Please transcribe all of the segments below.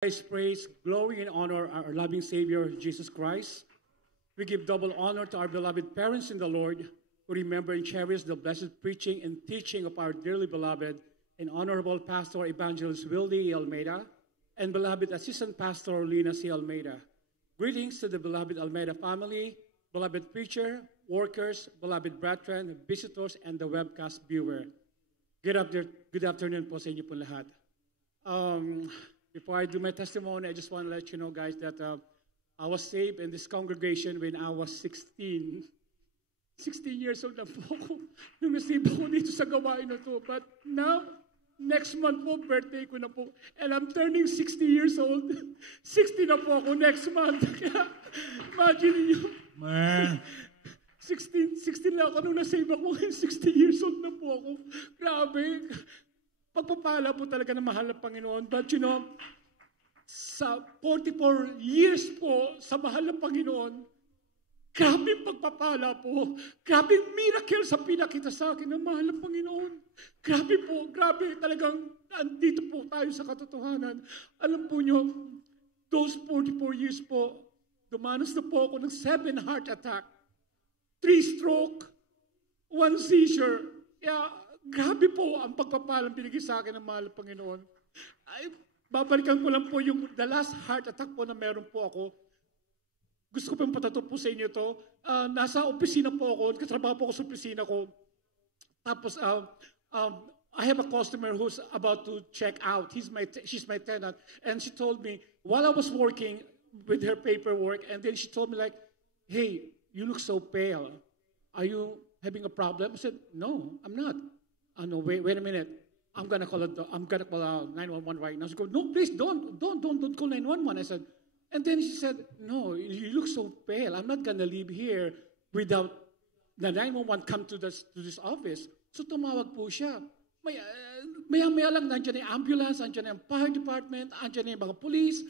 Praise, praise, glory, and honor our loving Savior, Jesus Christ. We give double honor to our beloved parents in the Lord who remember and cherish the blessed preaching and teaching of our dearly beloved and honorable Pastor Evangelist Wildy Almeida and beloved Assistant Pastor Lina C. Almeida. Greetings to the beloved Almeida family, beloved preacher, workers, beloved brethren, visitors, and the webcast viewer. Good afternoon po sa inyo po lahat. Before I do my testimony, I just want to let you know, guys, that I was saved in this congregation when I was 16. 16 years old na po ako nung nasave ako dito sa gawain na to. But now, next month po, birthday ko na po. And I'm turning 60 years old. 60 na po ako next month. Kaya, imagine niyo. Man. 16 na ako nung nasave ako. 60 years old na po ako. Grabe. Pagpapala po talaga ng mahal na Panginoon. But you know, sa 44 years po sa mahal na Panginoon, grabe pagpapala po. Grabe miracle sa pinakita sa akin ng mahal na Panginoon. Grabe po, grabe talagang andito po tayo sa katotohanan. Alam po nyo, those 44 years po, dumanas na po ako ng 7 heart attack, 3 stroke, 1 seizure. Kaya, grabe po ang pagpapalang binigay sa akin ng mahal na Panginoon. Ay, babalikan ko lang po yung the last heart attack po na meron po ako. Gusto ko pong patato po sa inyo to. Nasa opisina po ako, katrabaho po ako sa opisina ko. Tapos, I have a customer who's about to check out. She's my tenant. And she told me, while I was working with her paperwork, and then she told me like, hey, you look so pale. Are you having a problem? I said, no, I'm not. No, wait a minute. I'm gonna call 911 right now. She goes, no, please don't call 911. I said, and then she said, no, you look so pale. I'm not gonna leave here without the 911 come to this office. So tumawag po siya. Maya lang nandiyan yung ambulance, nandiyan yung fire department, nandiyan yung mga police.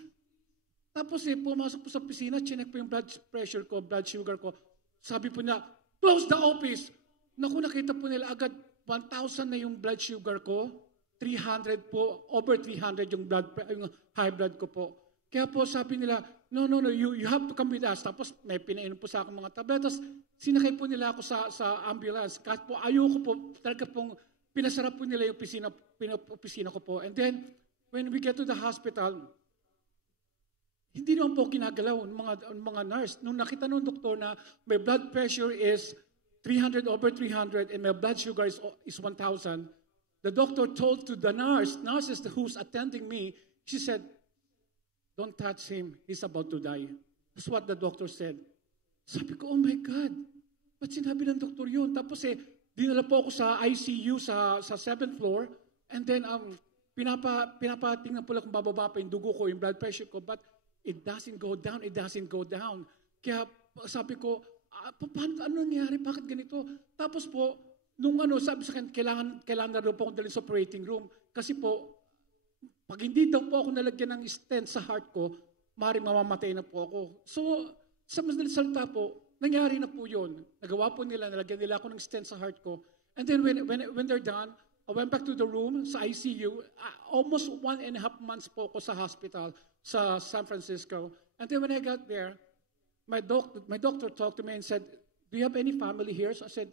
Tapos pumasok po sa opisina, chinek po yung blood pressure ko, blood sugar ko. Sabi po niya, close the office. Naku, nakita po nila agad 1,000 na yung blood sugar ko, 300 po, over 300 yung high blood ko po. Kaya po sabi nila, no, you have to come with us. Tapos may pinainom po sa akin mga tabletas. Sinakay po nila ako sa ambulance. Kahit po ayoko po, talaga pong pinasarap po nila yung opisina ko po. And then, when we get to the hospital, hindi naman po kinagalaw ng mga nurse. Nung nakita ng doktor na my blood pressure is 300 over 300 and my blood sugar is 1,000, the doctor told to the nurses who's attending me, she said, don't touch him, he's about to die. That's what the doctor said. Sabi ko, oh my God, ba't sinabi ng doktor yun? Tapos dinala po ako sa ICU sa 7th floor, and then pinapatingnan po lang kung bababa pa yung dugo ko, yung blood pressure ko, but it doesn't go down. Kaya sabi ko, paano nangyari? Bakit ganito? Tapos po, nung sabi sa akin, kailangan na daw po akong dalhin sa operating room. Kasi po, pag hindi daw po ako nalagyan ng stent sa heart ko, maaaring mamamatay na po ako. So, sa madaling salita po, nangyari na po yun. Nagawa po nila, nalagyan nila ako ng stent sa heart ko. And then when they're done, I went back to the room sa ICU. Almost 1.5 months po ako sa hospital sa San Francisco. And then when I got there, my doctor talked to me and said, do you have any family here? So I said,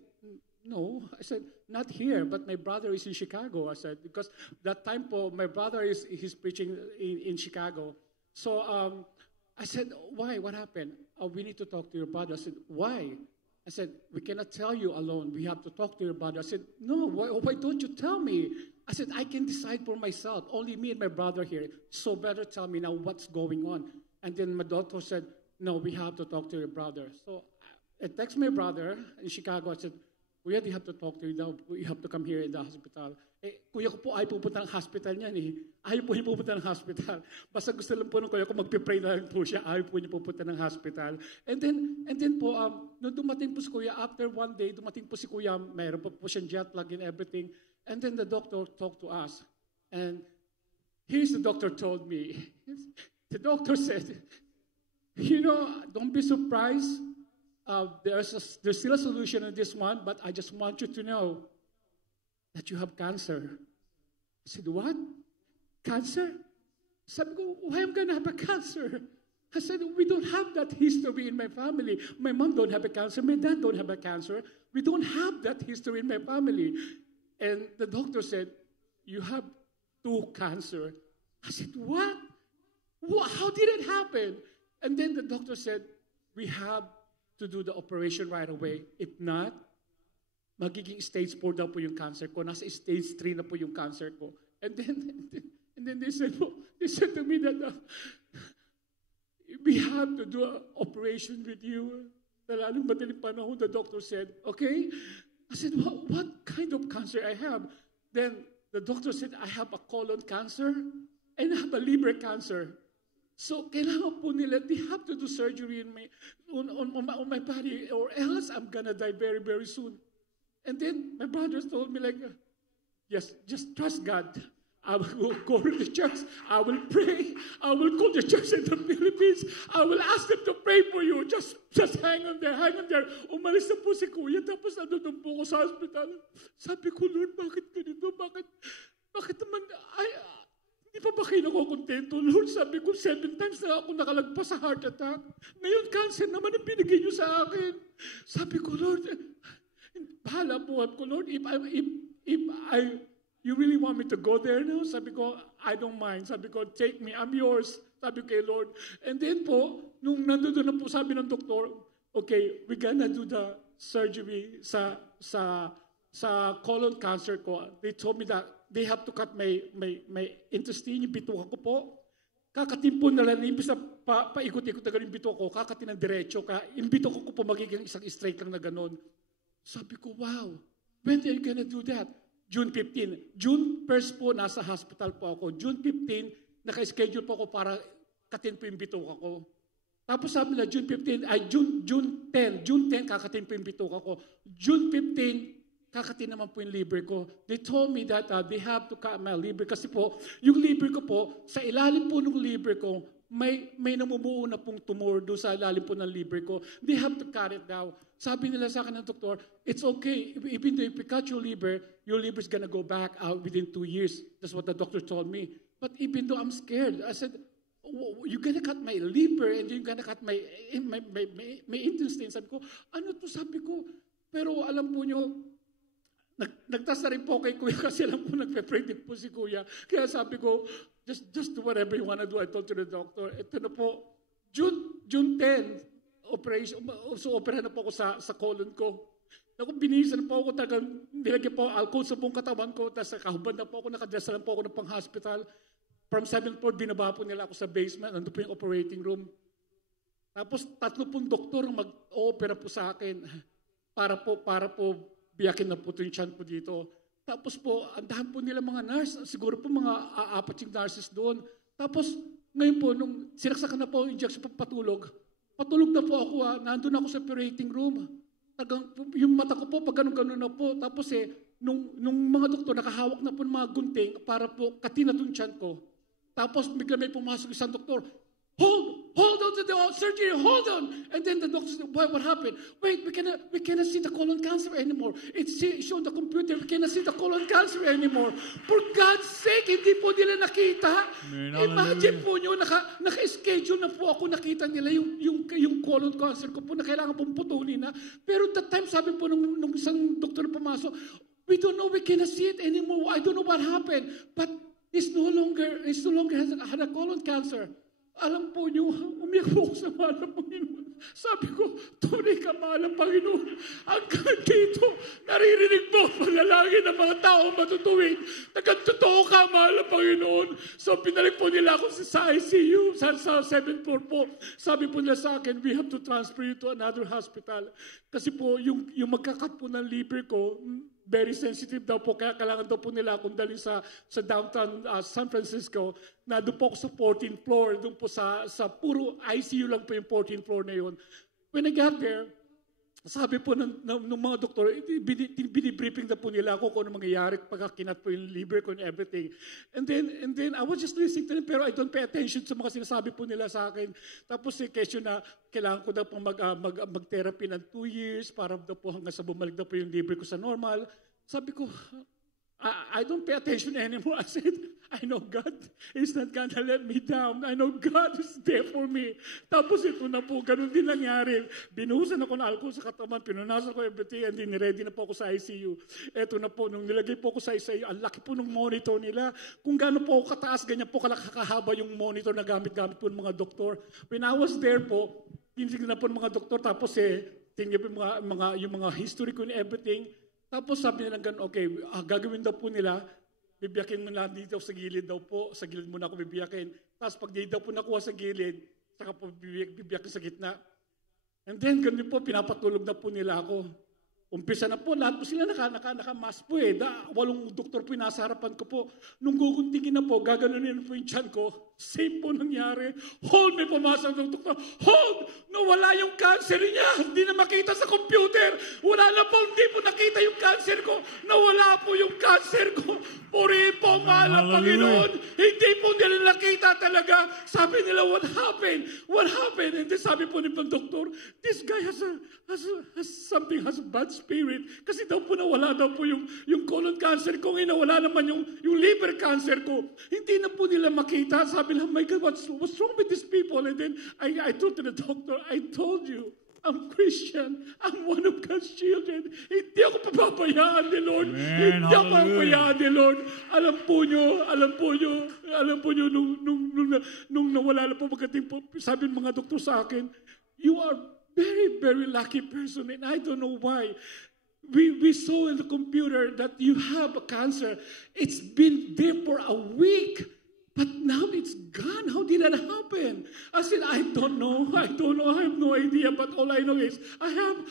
no. I said, not here, but my brother is in Chicago. I said, because that time po, my brother he's preaching in Chicago. So I said, why? What happened? We need to talk to your brother. I said, why? I said, we cannot tell you alone. We have to talk to your brother. I said, no, why don't you tell me? I said, I can decide for myself. Only me and my brother here. So better tell me now what's going on. And then my doctor said, no, we have to talk to your brother. So I text my brother in Chicago. I said, Kuya, we have to talk to you now. You have to come here in the hospital. Kuya ko po ay pupunta ng hospital niyan eh. Ayaw po niya pupunta ng hospital. Basta gusto lang po ng kuya ko magpipray na lang po siya. Ayaw po niya pupunta ng hospital. And then po, nung dumating po si kuya, after one day, dumating po si kuya, mayroon po siyang jet lag and everything. And then the doctor talked to us. And here's the doctor told me. The doctor said, you know, don't be surprised. There's still a solution on this one, but I just want you to know that you have cancer. I said, what? Cancer? Sabi ko, why am I gonna have a cancer? I said, we don't have that history in my family. My mom don't have a cancer. My dad don't have a cancer. We don't have that history in my family. And the doctor said, you have 2 cancer. I said, what? How did it happen? And then the doctor said, we have to do the operation right away. If not, magiging stage 4 daw po yung cancer ko. Nasa stage 3 na po yung cancer ko. And then they said to me that we have to do an operation with you. Lalong madaling panahon, the doctor said, okay. I said, what kind of cancer I have? Then the doctor said, I have a colon cancer and I have a liver cancer. So kailangan po nila, they have to do surgery on my body or else I'm gonna die very, very soon. And then my brothers told me like, yes, just trust God. I will go to the church. I will pray. I will call the church in the Philippines. I will ask them to pray for you. Just hang on there, hang on there. Umalis na po si Kuya. Tapos nandun po ko sa hospital. Sabi ko, Lord, bakit ganito? Bakit naman, hindi pa ba kayo nakukontento? Lord, sabi ko, 7 times na ako nakalagpas sa heart attack. Ngayon, cancer naman ang binigay niyo sa akin. Sabi ko, Lord, bahala po ko, Lord, if you really want me to go there now? Sabi ko, I don't mind. Sabi ko, take me, I'm yours. Sabi ko kay Lord. And then po, nung nandoon na po sabi ng doktor, okay, we're gonna do the surgery sa colon cancer ko. They told me that they have to cut my intestine, yung bituka ko po. Kakatin po nila, imbis na paikot-ikot na gano'n yung bituka ko, kakatin ng diretso, yung bituka ko po magiging isang straight lang na gano'n. Sabi ko, wow, when are you gonna do that? June 15. June 1st po, nasa hospital po ako. June 15, naka-schedule po ako para katin po yung bituka ko. Tapos sabi nila, June 10, kakatin po yung bituka ko. June 15, kakatin naman po yung liver ko. They told me that they have to cut my liver kasi po, yung liver ko po, sa ilalim po ng liver ko, may namumuo na pong tumor doon sa ilalim po ng liver ko. They have to cut it down. Sabi nila sa akin ng doktor, it's okay. Even though if you cut your liver's gonna go back out within 2 years. That's what the doctor told me. But even though I'm scared, I said, you're gonna cut my liver and you're gonna cut my intestine. Sabi ko, ano to? Sabi ko, pero alam po nyo, nagtas na rin po kay Kuya kasi alam po nagpe-pray din po si Kuya. Kaya sabi ko, just do whatever you wanna do. I told to the doctor, ito na po, June 10, operation, so operahan na po ako sa colon ko. Naku, binihisan po ako, nilagyan po alcohol sa buong katawan ko, tapos kahubad na po ako, nakadresalan po ako ng pang-hospital. From 7th floor, binaba po nila ako sa basement, nandun po yung operating room. Tapos 3 pong doktor mag-o-opera po sa akin para po biyakin na po ito yung tiyan po dito. Tapos po, andahan po nila mga nurse, siguro po mga 4 nurses doon. Tapos ngayon po, nung sinaksakan na po yung injection patulog na po ako, nandun ako sa operating room. Yung mata ko po, pag ganun-ganun na po. Tapos nung mga doktor, nakahawak na po ng mga gunting para po katin na itong tiyan ko. Tapos bigla may pumasok isang doktor, hold on to the surgery, hold on. And then the doctor said, what happened? Wait, we cannot see the colon cancer anymore. It's shown the computer, we cannot see the colon cancer anymore. For God's sake, hindi po nila nakita. Imagine po nyo, naka-schedule na po ako, nakita nila yung colon cancer ko po na kailangan pong putulin na. Pero that time, sabi po nung isang doktor na pumasok, we don't know, we cannot see it anymore. I don't know what happened. But it's no longer had a colon cancer. Alam po niyo, umiyak po ako sa mahal ng Panginoon. Sabi ko, tunay ka mahal ng Panginoon. Hanggang dito, naririnig mo ang panalangin ng mga tao matutuwid. Nagkatotoo ka, mahal ng Panginoon. So, pinalik po nila ako sa ICU, sa 7th floor po. Sabi po nila sa akin, we have to transfer you to another hospital. Kasi po, yung magkakat po ng liver ko, very sensitive daw po, kaya kailangan daw po nila akong dalhin sa downtown San Francisco, na doon po ako sa 14th floor, doon po sa puro ICU lang po yung 14th floor na yun. When I got there, sabi po ng mga doktor, binibriefing na po nila ako kung ano mangyayari pag kinat po yung liver ko and everything. And then I was just listening to them, pero I don't pay attention sa mga sinasabi po nila sa akin. Tapos question na kailangan ko daw po mag-therapy ng 2 years para daw po hanggang sa bumalik daw po yung liver ko sa normal. Sabi ko, I don't pay attention anymore. I said, I know God is not gonna let me down. I know God is there for me. Tapos ito na po, ganun din nangyari. Binuhusan ako ng alcohol sa katawan, pinunasan ko everything, and then ready na po ako sa ICU. Ito na po, nung nilagay po ako sa ICU, ang laki po ng monitor nila. Kung gano'n po ako kataas, ganyan po kakahaba yung monitor na gamit-gamit po ng mga doktor. When I was there po, tinisig na po ng mga doktor, tapos tingnan po yung mga history ko and everything. Tapos sabi nila gano'n, okay, gagawin daw po nila, bibiyakin mo na dito sa gilid daw po. Sa gilid mo na ako bibiyakin. Tapos pag di daw po nakuha sa gilid, saka po bibiyakin sa gitna. And then, ganun po, pinapatulog na po nila ako. Umpisa na po, lahat po sila naka-mask po eh. 8 doktor po yung nasa harapan ko po. Nung guguntingin na po, gaganunin po yung tiyan ko. Same po nangyari. Hold, may pumasok ng doktor. Hold! Nawala yung cancer niya. Hindi na makita sa computer. Wala na po, hindi po nakita yung cancer ko. Nawala po yung cancer ko. Puri po, mahal ang Panginoon. Hindi po nila nakita talaga. Sabi nila, what happened? What happened? And then sabi po ng doktor, this guy has something, has a bad spirit. Kasi daw po nawala daw po yung colon cancer ko. Nawala naman yung liver cancer ko. Hindi na po nila makita. Sabi nila, my God, what's wrong with these people? And then I told to the doctor, I told you, I'm Christian. I'm one of God's children. Hindi ako papabayaan ni Lord. Amen. Hindi ako papabayaan ni Lord. Alam po nyo, nung nawala na po magating po, sabi ng mga doktor sa akin, you are very, very lucky person, and I don't know why. We saw in the computer that you have a cancer. It's been there for a week. But now it's gone. How did that happen? I said, I don't know. I have no idea. But all I know is I have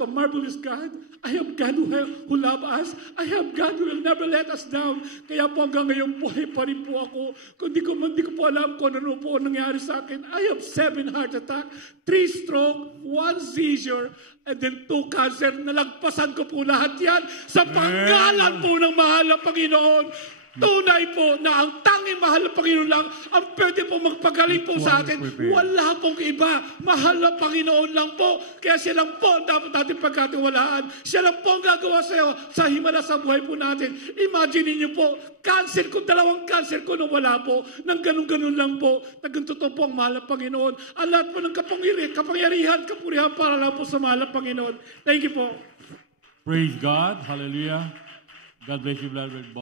a marvelous God. I have God who loves us. I have God who will never let us down. Kaya po hanggang ngayon buhay pa rin po ako. Kung di ko po alam kung ano po nangyari sa akin. I have 7 heart attack, 3 stroke, 1 seizure, and then 2 cancer. Nalagpasan ko po lahat yan sa pangalan po ng mahal na Panginoon. Tunay po na ang tanging mahal na Panginoon lang ang pwede po magpagaling po sa atin. Wala pong iba. Mahal na Panginoon lang po. Kaya siya lang po ang dapat natin pagkatiwalaan. Siya lang po ang gagawa sa himala sa buhay po natin. Imagine niyo po, cancer ko, 2 cancer ko nung wala po. Nang ganun-ganun lang po. Totoo po ang mahal na Panginoon. Ang lahat po ng kapurihan para lang po sa mahal na Panginoon. Thank you po. Praise God. Hallelujah. God bless you, beloved.